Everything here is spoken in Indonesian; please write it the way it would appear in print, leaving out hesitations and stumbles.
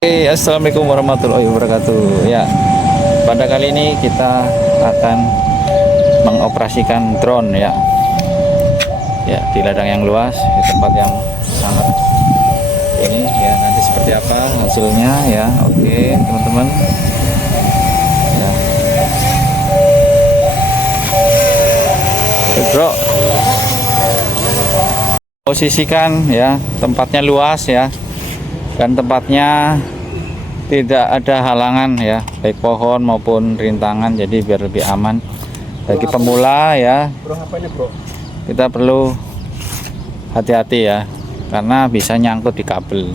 Oke, assalamualaikum warahmatullahi wabarakatuh. Ya, pada kali ini kita akan mengoperasikan drone ya. Ya, di ladang yang luas, di tempat yang sangat ini ya. Nanti seperti apa hasilnya ya. Oke, teman-teman. Ya. Bro, posisikan ya, tempatnya luas ya. Dan tempatnya tidak ada halangan ya, baik pohon maupun rintangan, jadi biar lebih aman bagi pemula ya. Kita perlu hati-hati ya, karena bisa nyangkut di kabel.